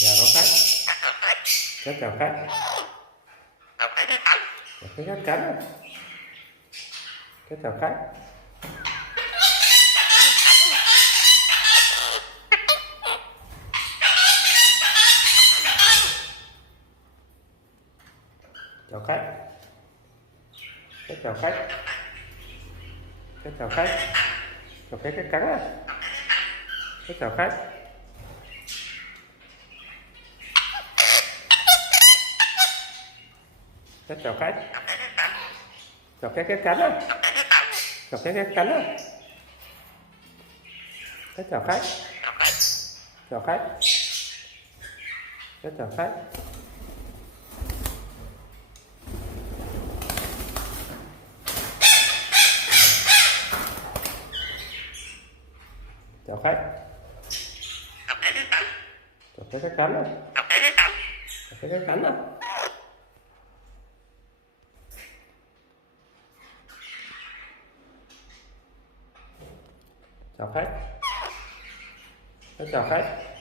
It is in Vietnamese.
Giờ có khách. Rất chào khách. Cái cắt cánh. Cái chào khách. Chào khách. Cái chào khách. Cái chào khách. Chào cái cắn à. Cái chào khách. Cái chào khách. Chào cái cánh á. Chào cái cánh á. Cái chào khách. Chào khách. Cái chào khách. Chào khách. Chào cái cánh á. Chào cái cánh á. Chào khách. Chào khách.